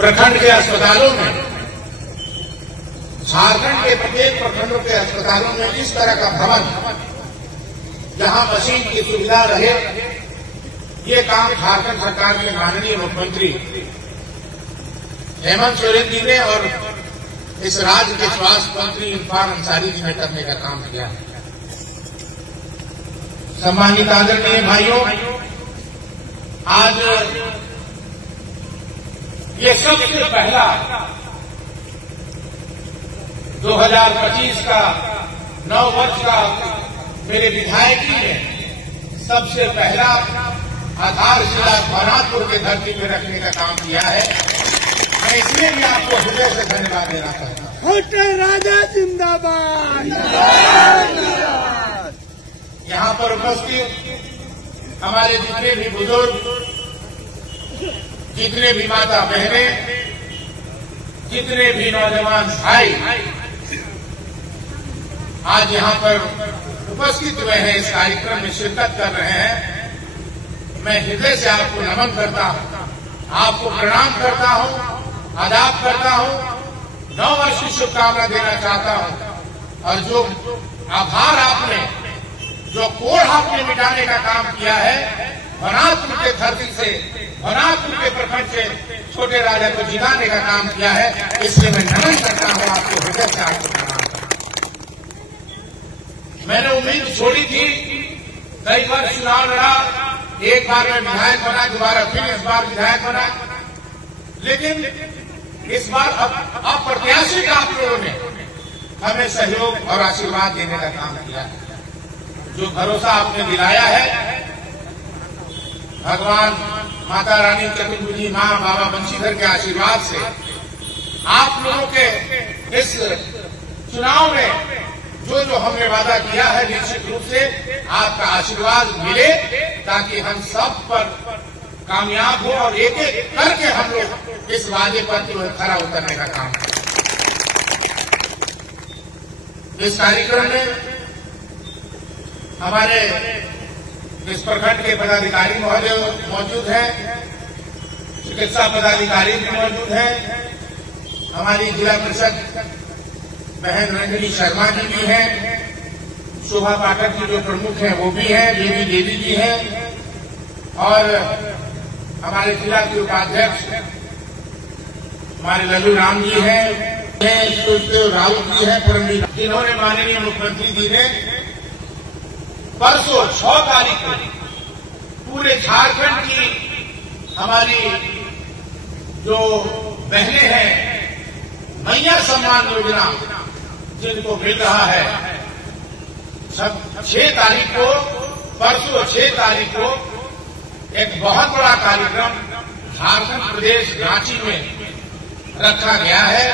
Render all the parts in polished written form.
प्रखंड के अस्पतालों में, झारखंड के प्रत्येक प्रखंडों के अस्पतालों में इस तरह का भवन जहां मशीन की सुविधा रहे, ये काम झारखंड सरकार के माननीय मुख्यमंत्री हेमंत सोरेन जी ने और इस राज्य के स्वास्थ्य मंत्री इरफान अंसारी जी ने करने का काम किया है। सम्मानित आदरणीय भाइयों, आज ये सबसे पहला 2025 का 9 वर्ष का मेरे विधायकी में सबसे पहला आधारशिला भरतपुर के धरती में रखने का काम किया है। मैं इसलिए भी आपको हृदय से धन्यवाद देना चाहता हूँ। छोटे राजा जिंदाबाद। यहाँ पर उपस्थित हमारे जितने भी बुजुर्ग, जितने भी माता बहनें, जितने भी नौजवान भाई आज यहाँ पर उपस्थित हुए हैं, इस कार्यक्रम में शिरकत कर रहे हैं, मैं हृदय से आपको नमन करता हूँ, आपको प्रणाम करता हूँ, आदाब करता हूँ, 9 वर्ष की शुभकामना देना चाहता हूँ। और जो आभार आपने, जो कोढ़ आपने मिटाने का काम किया है, भरतपुर के धरती से, भरतपुर के प्रखंड से छोटे राजा को जिताने का काम किया है, इसलिए मैं नमन करता हूँ आपको, हृदय से आपको प्रणाम करता हूँ। मैंने उम्मीद छोड़ी थी, कई बार चुनाव लड़ा, एक बार मैं विधायक बना, दोबारा फिर इस बार विधायक बना, लेकिन इस बार अप्रत्याशित आप लोगों ने हमें सहयोग और आशीर्वाद देने का काम किया है। जो भरोसा आपने दिलाया है, भगवान माता रानी चतुर्भुजी मां बाबा बंशीधर के आशीर्वाद से आप लोगों के इस चुनाव में जो जो हमने वादा किया है, निश्चित रूप से आपका आशीर्वाद मिले, ताकि हम सब पर कामयाब हो और एक एक करके हम लोग इस वादे पर खरा उतरने का काम करें। इस कार्यक्रम में हमारे इस प्रखंड के पदाधिकारी महोदय मौजूद हैं, चिकित्सा पदाधिकारी भी मौजूद हैं, हमारी जिला परिषद बहन रंजनी शर्मा जी भी हैं, शोभा पाठक जी जो प्रमुख हैं वो भी हैं, देवी देवी जी हैं, और हमारे जिला के उपाध्यक्ष हमारे लल्लू राम जी हैं, राहुल जी हैं, परमवीर, जिन्होंने माननीय मुख्यमंत्री जी ने परसों 6 तारीख को पूरे झारखंड की हमारी जो बहनें हैं, मैया सम्मान योजना जिनको मिल रहा है, 6 तारीख को, परसों 6 तारीख को एक बहुत बड़ा कार्यक्रम झारखंड प्रदेश रांची में रखा गया है।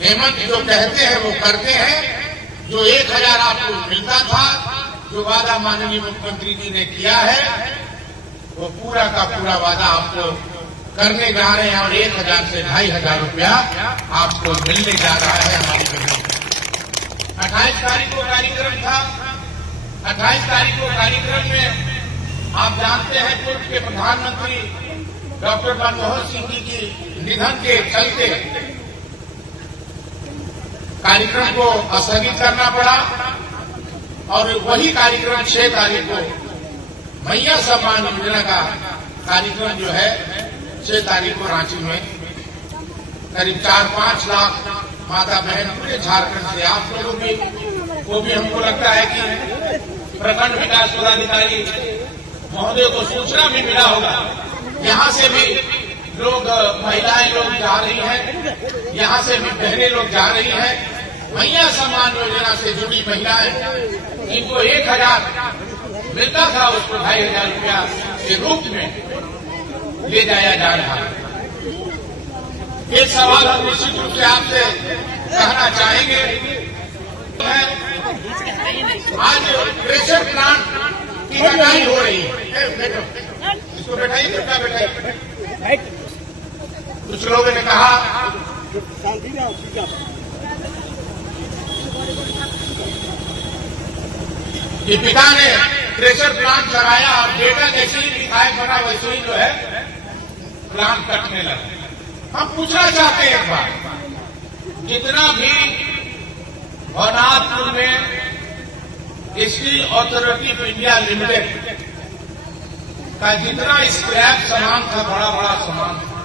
हेमंत जो कहते हैं वो करते हैं, जो 1000 आपको मिलता था, जो वादा माननीय मुख्यमंत्री जी ने किया है, वो पूरा का पूरा वादा आपको करने जा रहे हैं और 1000 से 2500 रुपया आपको मिलने जा रहा है। हमारी बहनों 28 तारीख को कार्यक्रम था, 28 तारीख को कार्यक्रम में आप जानते हैं पूर्व के प्रधानमंत्री डॉक्टर मनमोहन सिंह जी की निधन के चलते कार्यक्रम को स्थगित करना पड़ा, और वही कार्यक्रम 6 तारीख को मैया सम्मान योजना का कार्यक्रम जो है 6 तारीख को रांची में करीब 4-5 लाख माता बहन पूरे झारखंड से, आप लोगों की वो भी हमको लगता है कि प्रखंड विकास पदाधिकारी महोदय को सूचना भी मिला होगा, यहाँ से भी लोग, महिलाएं लोग जा रही हैं, यहाँ से भी बहनें लोग जा रही हैं। मैया सम्मान योजना से जुड़ी महिलाएं, इनको 1000 मिलता था, उसको 2500 रुपया के रूप में ले जाया जा रहा है। एक सवाल हम निश्चित रूप से आपसे कहना चाहेंगे, आज प्रेशर प्लांट की कटाई हो रही है, इसको बैठाइए, कितना बैठाइए। कुछ लोगों ने कहा कि पिता ने प्रेशर प्लांट लगाया और बेटा जैसे ही विधायक बना वैसे ही जो है प्लांट कटने लगे। हम पूछना चाहते हैं एक बार, जितना भी भवनाथपुर में steel authority of India limited का जितना स्क्रैप सामान था, बड़ा बड़ा सामान था,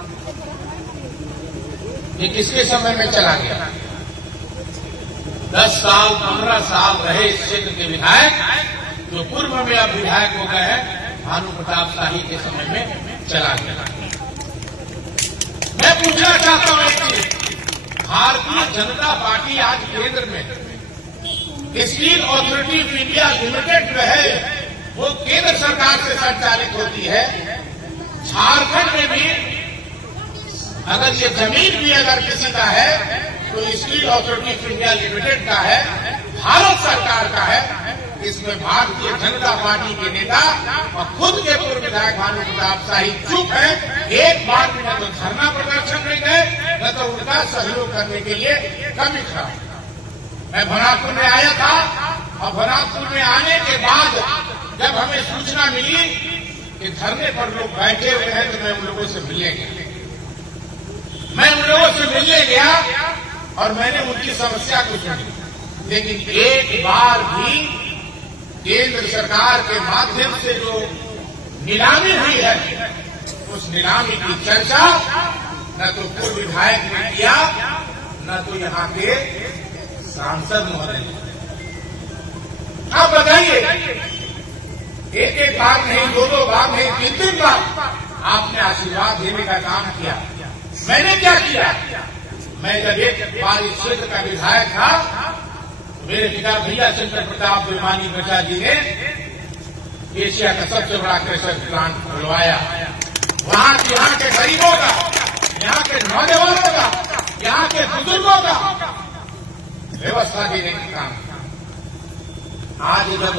ये किसके समय में चला गया? 10 साल 15 साल रहे इस क्षेत्र के विधायक, जो पूर्व में अब विधायक हो गए हैं, भानु प्रताप शाही के समय में चला गया। मैं पूछना चाहता हूं कि भारतीय जनता पार्टी आज केंद्र में steel authority of India limited जो है वो केंद्र सरकार से संचालित होती है। झारखंड में भी अगर ये जमीन भी अगर किसी का है तो steel authority of India limited का है, भारत सरकार का है। इसमें भारतीय जनता पार्टी के नेता और खुद के पूर्व विधायक भानु प्रताप शाही चुप है। एक बार भी न तो धरना प्रदर्शन में गए, न तो उनका सहयोग करने के लिए कभी खड़ा। मैं भवनाथपुर में आया था और भवनाथपुर में आने के बाद जब हमें सूचना मिली कि धरने पर लोग बैठे हुए हैं तो मैं उन लोगों से मिलने गया। मैं उन लोगों से मिलने गया और मैंने उनकी समस्या को सुनी, लेकिन एक बार भी केंद्र सरकार के माध्यम से जो नीलामी हुई है उस नीलामी की चर्चा न तो पूर्व विधायक ने किया, न तो यहाँ के सांसद महोदय ने। आप बताइए, एक बार नहीं, 2 बार नहीं, 3 बार आपने आशीर्वाद देने का काम किया। मैंने क्या किया? मैं जब एक बार इस क्षेत्र का विधायक था, मेरे पिता भैया शंकर प्रताप बेमानी बचा जी ने एशिया का सबसे बड़ा क्रेशर प्लांट खुलवाया। वहां के गरीबों का, यहाँ के नौजवानों का, यहाँ के बुजुर्गों का व्यवस्था देने का काम। आज जब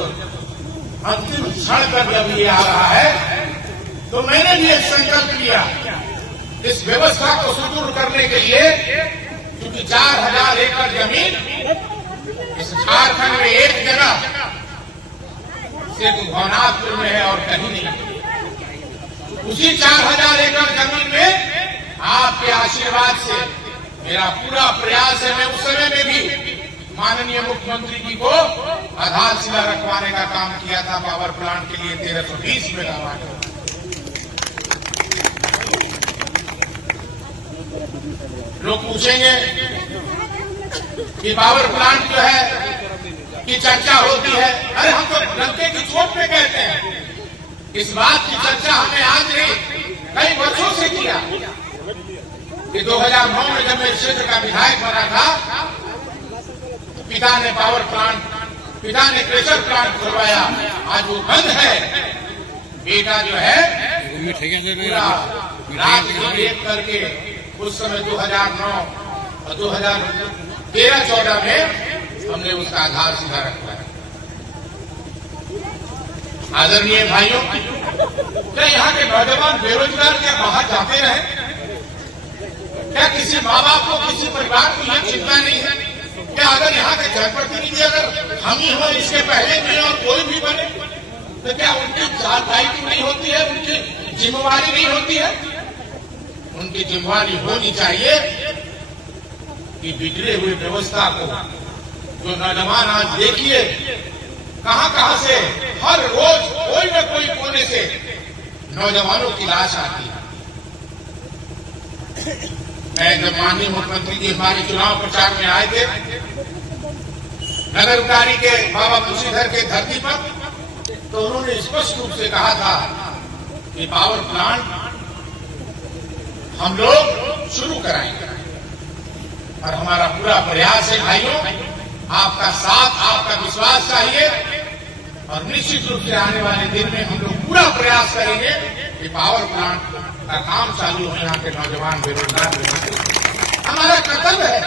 अंतिम क्षण पर जब ये आ रहा है तो मैंने भी एक संकल्प लिया इस व्यवस्था को सुदृढ़ करने के लिए, क्योंकि 4000 एकड़ जमीन इस झारखंड में एक जगह सिर्फ भवनाथपुर में है और कहीं नहीं। उसी 4000 एकड़ जमीन में आपके आशीर्वाद से मेरा पूरा प्रयास है। मैं उस समय में भी माननीय मुख्यमंत्री जी को आधारशिला रखवाने का काम किया था पावर प्लांट के लिए 1320 मेगावाट। लोग पूछेंगे कि पावर प्लांट जो है की चर्चा होती है, अरे हम तो डंके की चोट पे कहते हैं। इस बात की चर्चा हमने आज नहीं, कई वर्षों से किया कि 2009 में जब मैं क्षेत्र का विधायक बना था, पिता ने पावर प्लांट, पिता ने प्रेशर प्लांट खुलवाया, आज वो बंद है। बेटा जो है पूरा रात दिन एक करके उस समय 2009 और 2013-14 में हमने उसका आधारशिला रखवाया। आदरणीय भाइयों, क्या यहाँ के नौजवान बेरोजगार क्या बाहर जाते रहे? क्या किसी माँ बाप को, किसी परिवार को यह चिंता नहीं है? क्या अगर यहाँ के जनप्रतिनिधि अगर हम ही हो, इसके पहले भी और कोई भी बने, तो क्या उनकी दायित्व नहीं होती है, उनकी जिम्मेवारी नहीं होती है? उनकी जिम्मेवारी होनी चाहिए कि बिगड़े हुए व्यवस्था को, जो नौजवान आज देखिए कहां से हर रोज कोई न कोई कोने से नौजवानों की लाश आती है। मैं जब माननीय मुख्यमंत्री जी हमारे चुनाव प्रचार में आए थे नगर उटारी के बाबा मुशीधर के धरती पर, तो उन्होंने स्पष्ट रूप से कहा था कि पावर प्लांट हम लोग शुरू कराएंगे और हमारा पूरा प्रयास है। भाइयों, आपका साथ, आपका विश्वास चाहिए और निश्चित रूप से आने वाले दिन में हम लोग पूरा प्रयास करेंगे कि पावर प्लांट का काम चालू हो, यहाँ के नौजवान बेरोजगार लोग। हमारा कर्तव्य है,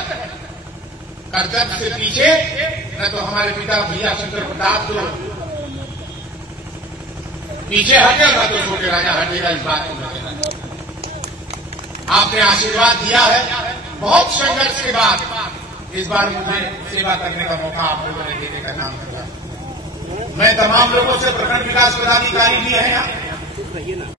कर्तव्य से पीछे न तो हमारे पिता भैया शंकर प्रताप को पीछे हटे, न तो छोटे राजा हटेगा। इस बात को आपने आशीर्वाद दिया है, बहुत संघर्ष के बाद इस बार मुझे सेवा करने का मौका आप लोगों ने देने का नाम किया। मैं तमाम लोगों से प्रखंड विकास पदाधिकारी भी हैं यहाँ